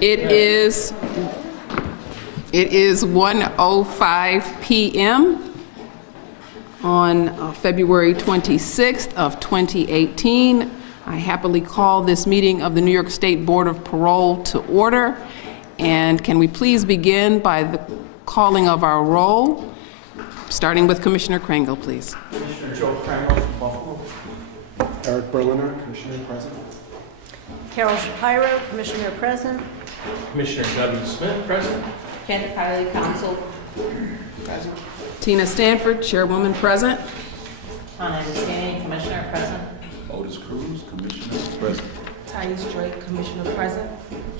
It is 1:05 p.m. on February 26th of 2018. I happily call this meeting of the New York State Board of Parole to order. And can we please begin by the calling of our roll, starting with Commissioner Kringle, please. Commissioner Joe Kringle from Buffalo. Eric Berliner, Commissioner present. Carol Shapiro, Commissioner present. Commissioner W. Smith, present. Kent Kylie, Council. Present. Tina Stanford, Chairwoman, present. Anna Destiny, Commissioner present. Otis Cruz, Commissioner present. Thais Drake, Commissioner present.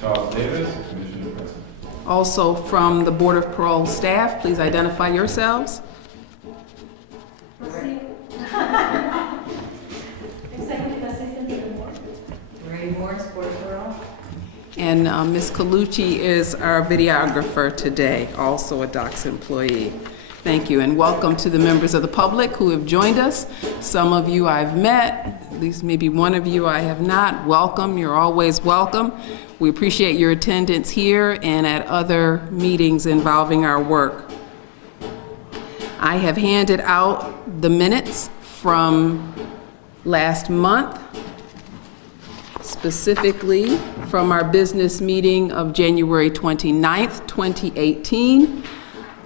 Charles Davis, Commissioner present. Also from the Board of Parole staff, please identify yourselves. Ray Morris, Board of Parole. And Ms. Colucci is our videographer today, also a DOCS employee. Thank you, and welcome to the members of the public who have joined us. Some of you I've met, at least maybe one of you I have not. Welcome, you're always welcome. We appreciate your attendance here and at other meetings involving our work. I have handed out the minutes from last month, specifically from our business meeting of January 29th, 2018.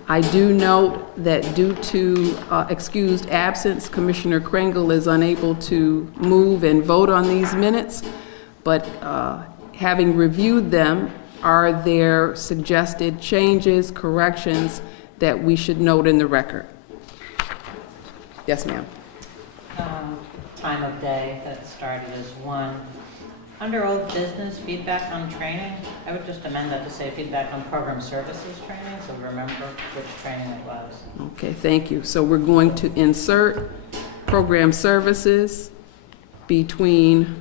I do note that due to excused absence, Commissioner Kringle is unable to move and vote on these minutes, but having reviewed them, are there suggested changes, corrections that we should note in the record? Yes, ma'am. Time of day that started as 1. Under old business, feedback on training, I would just amend that to say feedback on program services training, so remember which training it was. Okay, thank you. So we're going to insert program services between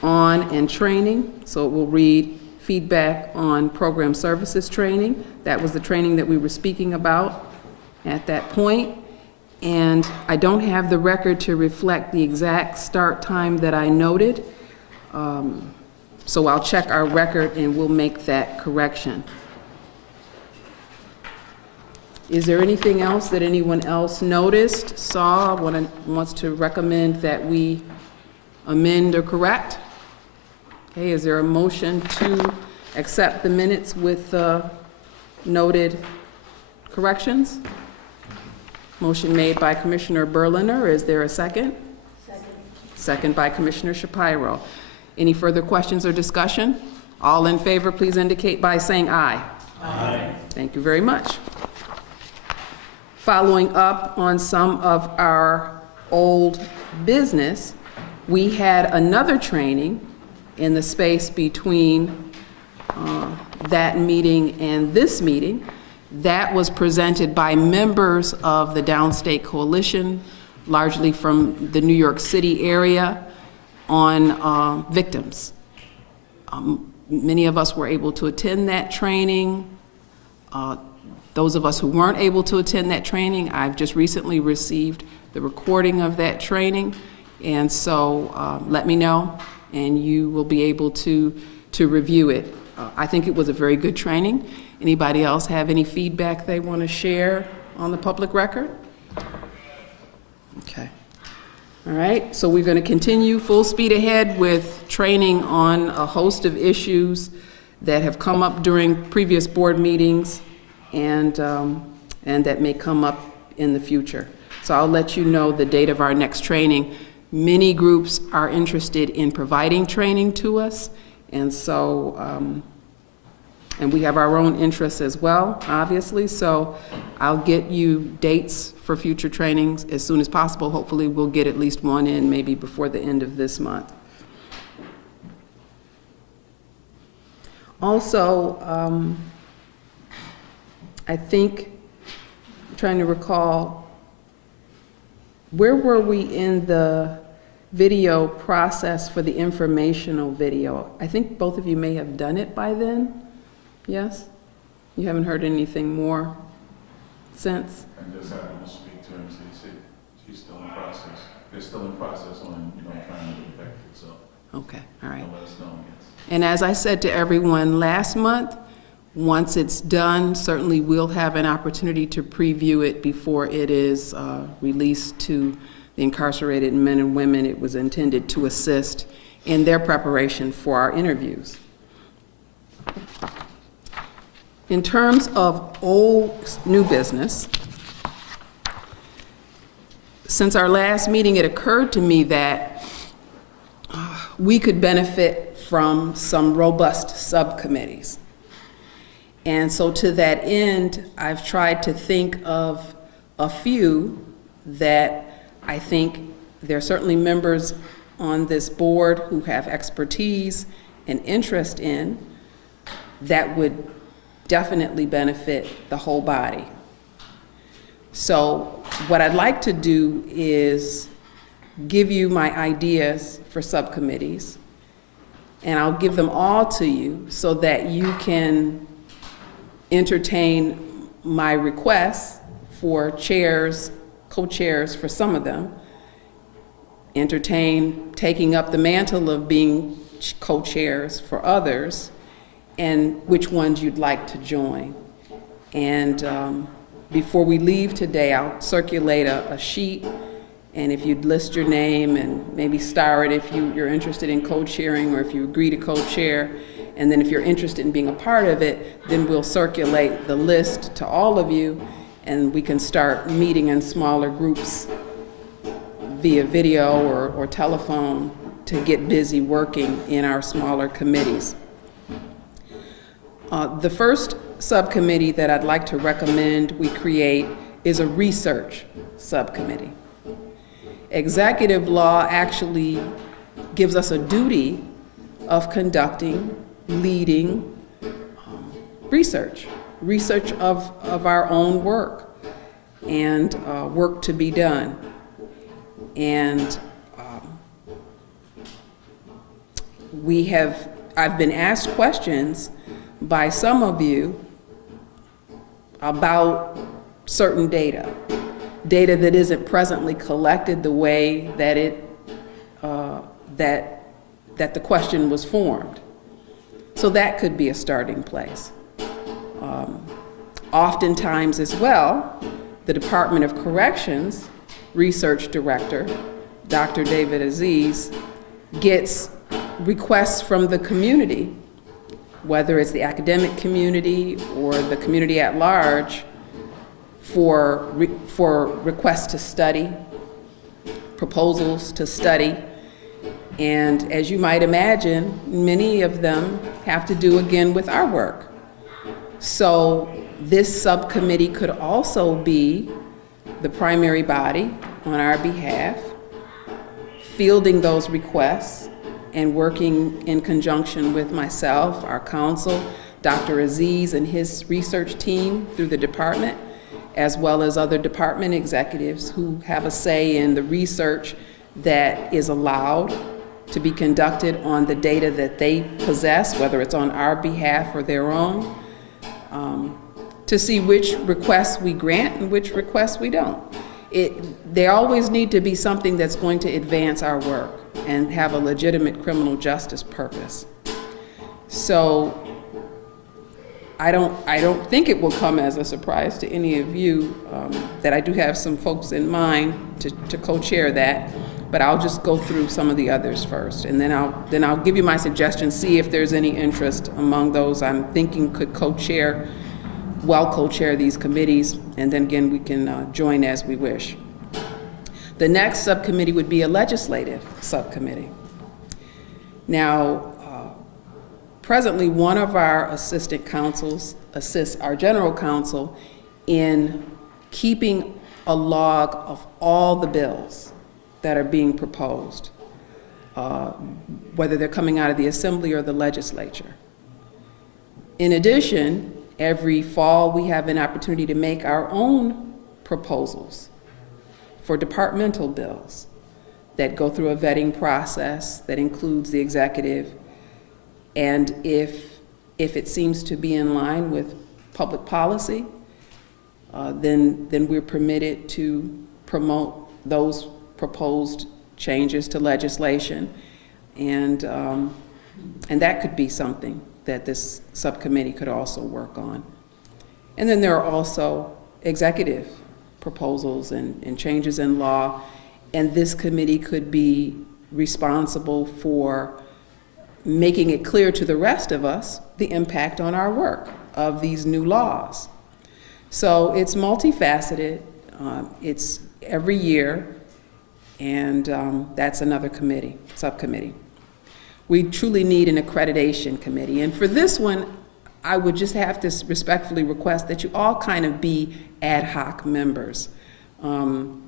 on and training. So it will read feedback on program services training. That was the training that we were speaking about at that point. And I don't have the record to reflect the exact start time that I noted. So I'll check our record and we'll make that correction. Is there anything else that anyone else noticed, saw, wants to recommend that we amend or correct? Okay, is there a motion to accept the minutes with noted corrections? Motion made by Commissioner Berliner. Is there a second? Second. Second by Commissioner Shapiro. Any further questions or discussion? All in favor, please indicate by saying aye. Aye. Thank you very much. Following up on some of our old business, we had another training in the space between that meeting and this meeting that was presented by members of the Downstate Coalition, largely from the New York City area, on victims. Many of us were able to attend that training. Those of us who weren't able to attend that training, I've just recently received the recording of that training, and so let me know and you will be able to review it. I think it was a very good training. Anybody else have any feedback they want to share on the public record? Okay. All right, so we're going to continue full speed ahead with training on a host of issues that have come up during previous board meetings and that may come up in the future. So I'll let you know the date of our next training. Many groups are interested in providing training to us, and so and we have our own interests as well, obviously, so I'll get you dates for future trainings as soon as possible. Hopefully we'll get at least one in maybe before the end of this month. Also, I think, I'm trying to recall, where were we in the video process for the informational video? I think both of you may have done it by then. Yes? You haven't heard anything more since? I just happened to speak to her and say she's still in process. They're still in process on, trying to perfect it, so. Okay, all right. They'll let us know, yes. And as I said to everyone last month, once it's done, certainly we'll have an opportunity to preview it before it is released to the incarcerated men and women it was intended to assist in their preparation for our interviews. In terms of new business, since our last meeting, it occurred to me that we could benefit from some robust subcommittees. And so to that end, I've tried to think of a few that I think there are certainly members on this board who have expertise and interest in that would definitely benefit the whole body. So what I'd like to do is give you my ideas for subcommittees, and I'll give them all to you so that you can entertain my requests for chairs, co-chairs for some of them, entertain taking up the mantle of being co-chairs for others, and which ones you'd like to join. And before we leave today, I'll circulate a sheet, and if you'd list your name and maybe star it if you're interested in co-chairing or if you agree to co-chair, and then if you're interested in being a part of it, then we'll circulate the list to all of you, and we can start meeting in smaller groups via video or telephone to get busy working in our smaller committees. The first subcommittee that I'd like to recommend we create is a research subcommittee. Executive law actually gives us a duty of conducting, leading research of our own work and work to be done. And I've been asked questions by some of you about certain data that isn't presently collected the way that that the question was formed. So that could be a starting place. Oftentimes as well, the Department of Corrections Research Director, Dr. David Aziz, gets requests from the community, whether it's the academic community or the community at large, for requests to study, proposals to study. And as you might imagine, many of them have to do again with our work. So this subcommittee could also be the primary body on our behalf, fielding those requests and working in conjunction with myself, our counsel, Dr. Aziz and his research team through the department, as well as other department executives who have a say in the research that is allowed to be conducted on the data that they possess, whether it's on our behalf or their own, to see which requests we grant and which requests we don't. They always need to be something that's going to advance our work and have a legitimate criminal justice purpose. So I don't think it will come as a surprise to any of you that I do have some folks in mind to co-chair that, but I'll just go through some of the others first, and then I'll give you my suggestions, see if there's any interest among those I'm thinking could co-chair these committees, and then again we can join as we wish. The next subcommittee would be a legislative subcommittee. Now, presently, one of our assistant counsels assists our general counsel in keeping a log of all the bills that are being proposed, whether they're coming out of the Assembly or the legislature. In addition, every fall we have an opportunity to make our own proposals for departmental bills that go through a vetting process that includes the executive. And if it seems to be in line with public policy, then we're permitted to promote those proposed changes to legislation. And And that could be something that this subcommittee could also work on. And then there are also executive proposals and changes in law, and this committee could be responsible for making it clear to the rest of us the impact on our work of these new laws. So it's multifaceted, it's every year, and that's another subcommittee. We truly need an accreditation committee, and for this one, I would just have to respectfully request that you all kind of be ad hoc members. And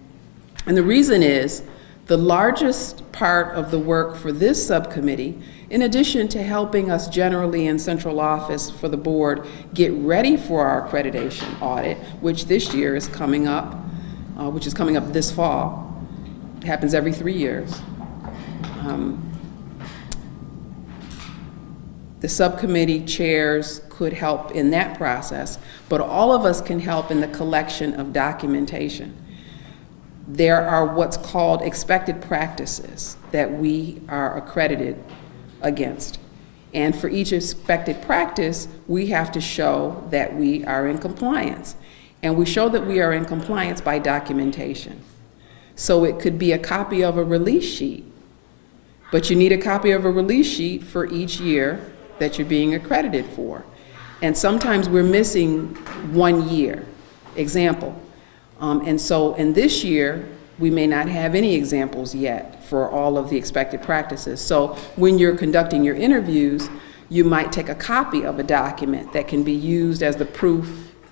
the reason is, the largest part of the work for this subcommittee, in addition to helping us generally in central office for the board get ready for our accreditation audit, which this year is coming up, which is coming up this fall. It happens every 3 years. The subcommittee chairs could help in that process, but all of us can help in the collection of documentation. There are what's called expected practices that we are accredited against. And for each expected practice, we have to show that we are in compliance. And we show that we are in compliance by documentation. So it could be a copy of a release sheet, but you need a copy of a release sheet for each year that you're being accredited for. And sometimes we're missing 1 year. Example. And so in this year, we may not have any examples yet for all of the expected practices. So when you're conducting your interviews, you might take a copy of a document that can be used as the proof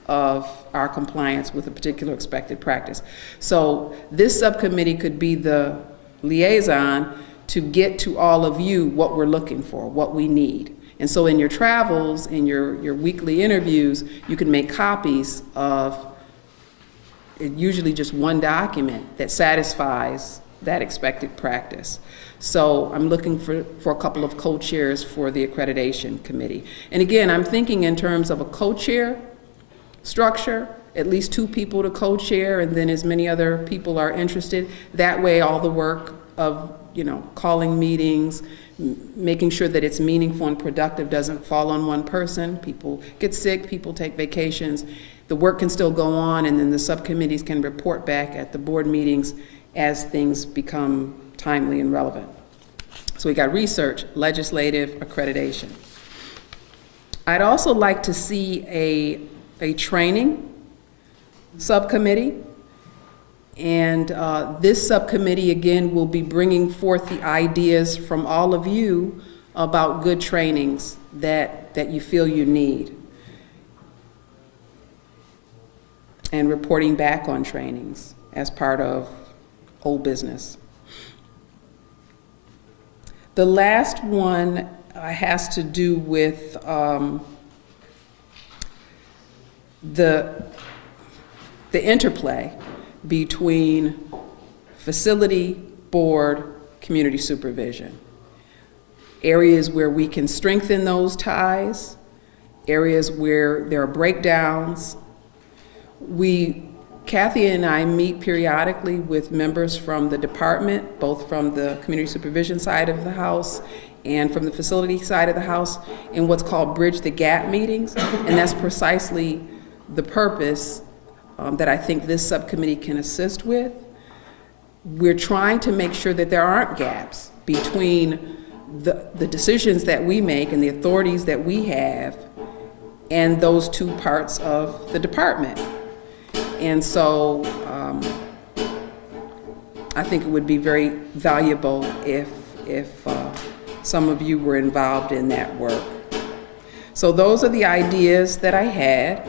of our compliance with a particular expected practice. So this subcommittee could be the liaison to get to all of you what we're looking for, what we need. And so in your travels, in your weekly interviews, you can make copies of usually just one document that satisfies that expected practice. So I'm looking for a couple of co-chairs for the accreditation committee. And again, I'm thinking in terms of a co-chair structure, at least 2 people to co-chair, and then as many other people are interested. That way all the work of, calling meetings, making sure that it's meaningful and productive doesn't fall on one person. People get sick, people take vacations. The work can still go on, and then the subcommittees can report back at the board meetings as things become timely and relevant. So we got research, legislative, accreditation. I'd also like to see a training subcommittee. And this subcommittee, again, will be bringing forth the ideas from all of you about good trainings that you feel you need, and reporting back on trainings as part of old business. The last one has to do with the interplay between facility, board, community supervision. Areas where we can strengthen those ties, areas where there are breakdowns. Kathy and I meet periodically with members from the department, both from the community supervision side of the house and from the facility side of the house, in what's called Bridge the Gap meetings, and that's precisely the purpose that I think this subcommittee can assist with. We're trying to make sure that there aren't gaps between the decisions that we make and the authorities that we have and those 2 parts of the department. And so I think it would be very valuable if some of you were involved in that work. So those are the ideas that I had.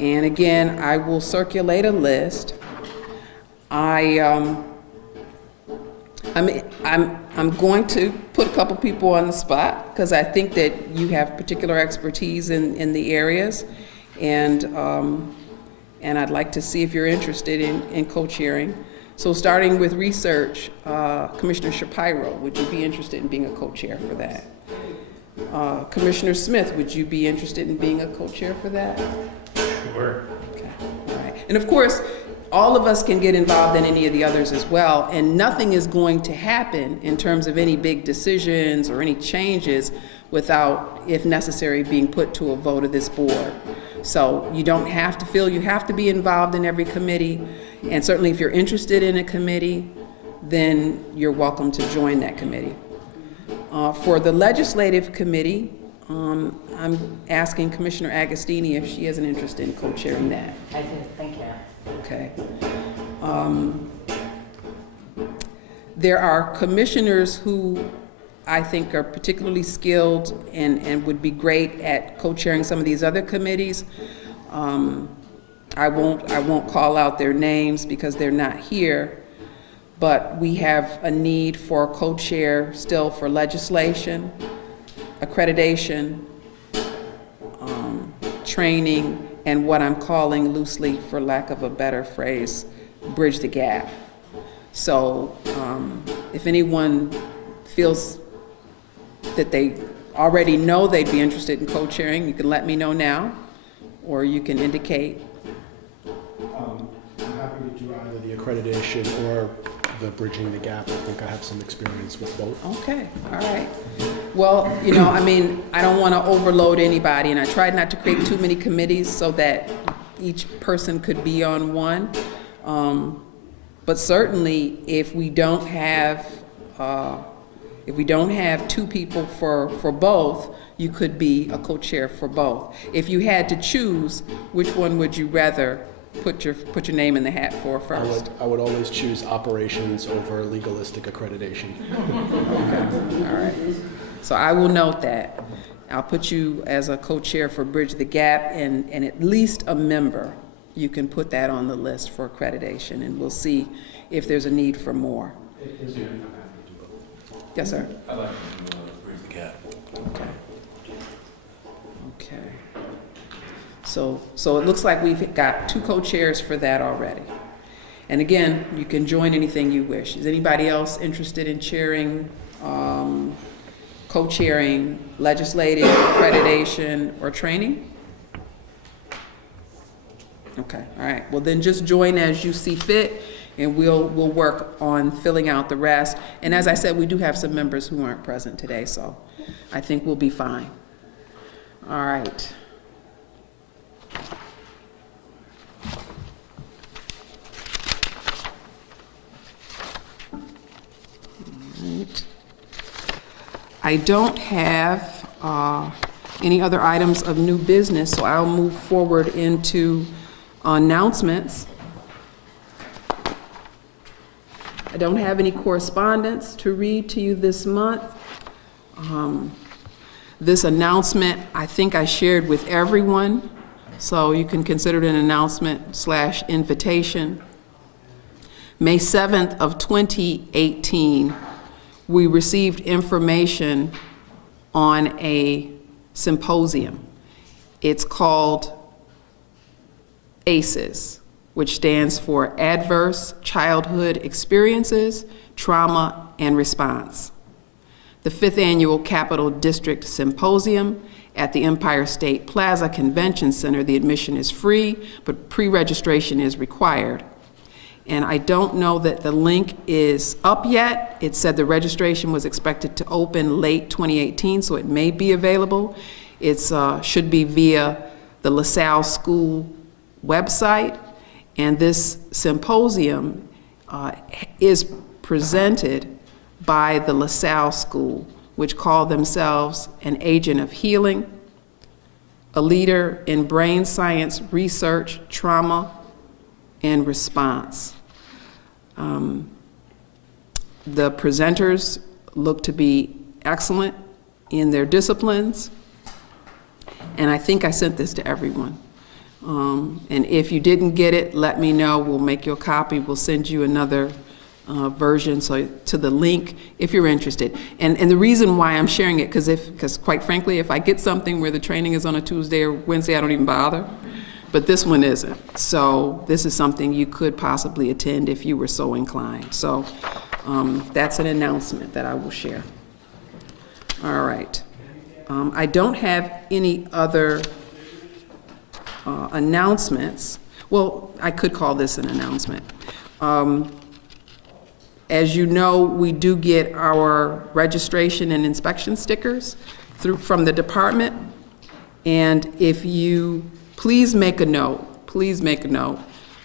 And again, I will circulate a list. I'm going to put a couple people on the spot because I think that you have particular expertise in the areas, and I'd like to see if you're interested in co-chairing. So starting with research, Commissioner Shapiro, would you be interested in being a co-chair for that? Commissioner Smith, would you be interested in being a co-chair for that? Sure. Okay, all right. And of course, all of us can get involved in any of the others as well, and nothing is going to happen in terms of any big decisions or any changes without, if necessary, being put to a vote of this board. So you don't have to feel you have to be involved in every committee, and certainly if you're interested in a committee, then you're welcome to join that committee. For the legislative committee, I'm asking Commissioner Agostini if she has an interest in co-chairing that. I do, thank you. Okay. There are commissioners who I think are particularly skilled and would be great at co-chairing some of these other committees. I won't call out their names because they're not here, but we have a need for a co-chair still for legislation, accreditation, training, and what I'm calling loosely, for lack of a better phrase, bridge the gap. So if anyone feels that they already know they'd be interested in co-chairing, you can let me know now, or you can indicate. I'm happy to do either the accreditation or the bridging the gap. I think I have some experience with both. Okay, all right. Well, you know, I mean, I don't want to overload anybody, and I tried not to create too many committees so that each person could be on one. But certainly, if we don't have two people for both, you could be a co-chair for both. If you had to choose, which one would you rather put your name in the hat for first? I would always choose operations over legalistic accreditation. Okay, all right. So I will note that. I'll put you as a co-chair for Bridge the Gap, and at least a member. You can put that on the list for accreditation, and we'll see if there's a need for more. Yes, sir? I'd like to bridge the gap. Okay. Okay. So it looks like we've got two co-chairs for that already. And again, you can join anything you wish. Is anybody else interested in chairing, co-chairing legislative, accreditation, or training? Okay, all right. Well, then just join as you see fit, and we'll work on filling out the rest. And as I said, we do have some members who aren't present today, so I think we'll be fine. All right. Right. I don't have any other items of new business, so I'll move forward into announcements. I don't have any correspondence to read to you this month. This announcement, I think I shared with everyone, so you can consider it an announcement/invitation. May 7th of 2018, we received information on a symposium. It's called ACEs, which stands for Adverse Childhood Experiences, Trauma, and Response. The 5th Annual Capital District Symposium at the Empire State Plaza Convention Center. The admission is free, but pre-registration is required. And I don't know that the link is up yet. It said the registration was expected to open late 2018, so it may be available. It should be via the LaSalle School website. And this symposium is presented by the LaSalle School, which call themselves an agent of healing, a leader in brain science research, trauma, and response. The presenters look to be excellent in their disciplines, and I think I sent this to everyone. And if you didn't get it, let me know. We'll make you a copy. We'll send you another version to the link if you're interested. And the reason why I'm sharing it, because quite frankly, if I get something where the training is on a Tuesday or Wednesday, I don't even bother. But this one isn't. So this is something you could possibly attend if you were so inclined. So that's an announcement that I will share. All right. I don't have any other announcements. Well, I could call this an announcement. As you know, we do get our registration and inspection stickers from the department. And if you, please make a note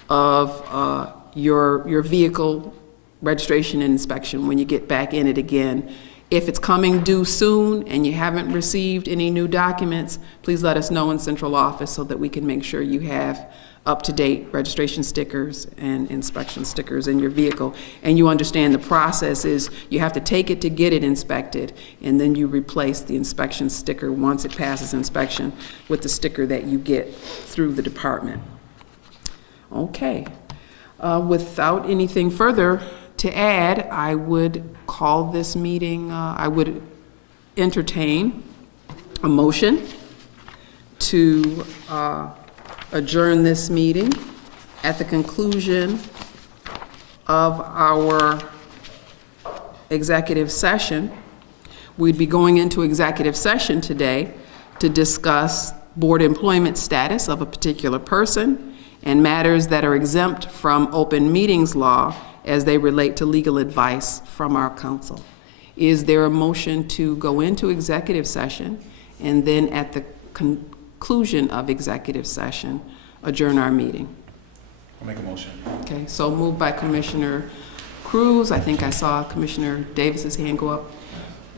of your vehicle registration and inspection when you get back in it again. If it's coming due soon and you haven't received any new documents, please let us know in central office so that we can make sure you have up-to-date registration stickers and inspection stickers in your vehicle. And you understand the process is you have to take it to get it inspected, and then you replace the inspection sticker once it passes inspection with the sticker that you get through the department. Okay. Without anything further to add, I would call this meeting, I would entertain a motion to adjourn this meeting at the conclusion of our executive session. We'd be going into executive session today to discuss board employment status of a particular person and matters that are exempt from open meetings law as they relate to legal advice from our counsel. Is there a motion to go into executive session and then at the conclusion of executive session, adjourn our meeting? I'll make a motion. Okay, so moved by Commissioner Cruz. I think I saw Commissioner Davis's hand go up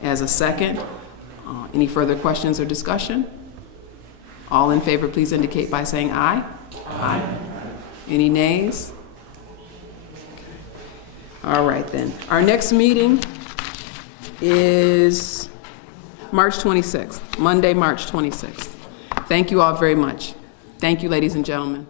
as a second. Any further questions or discussion? All in favor, please indicate by saying aye. Aye. Any nays? All right then. Our next meeting is March 26th, Monday, March 26th. Thank you all very much. Thank you, ladies and gentlemen.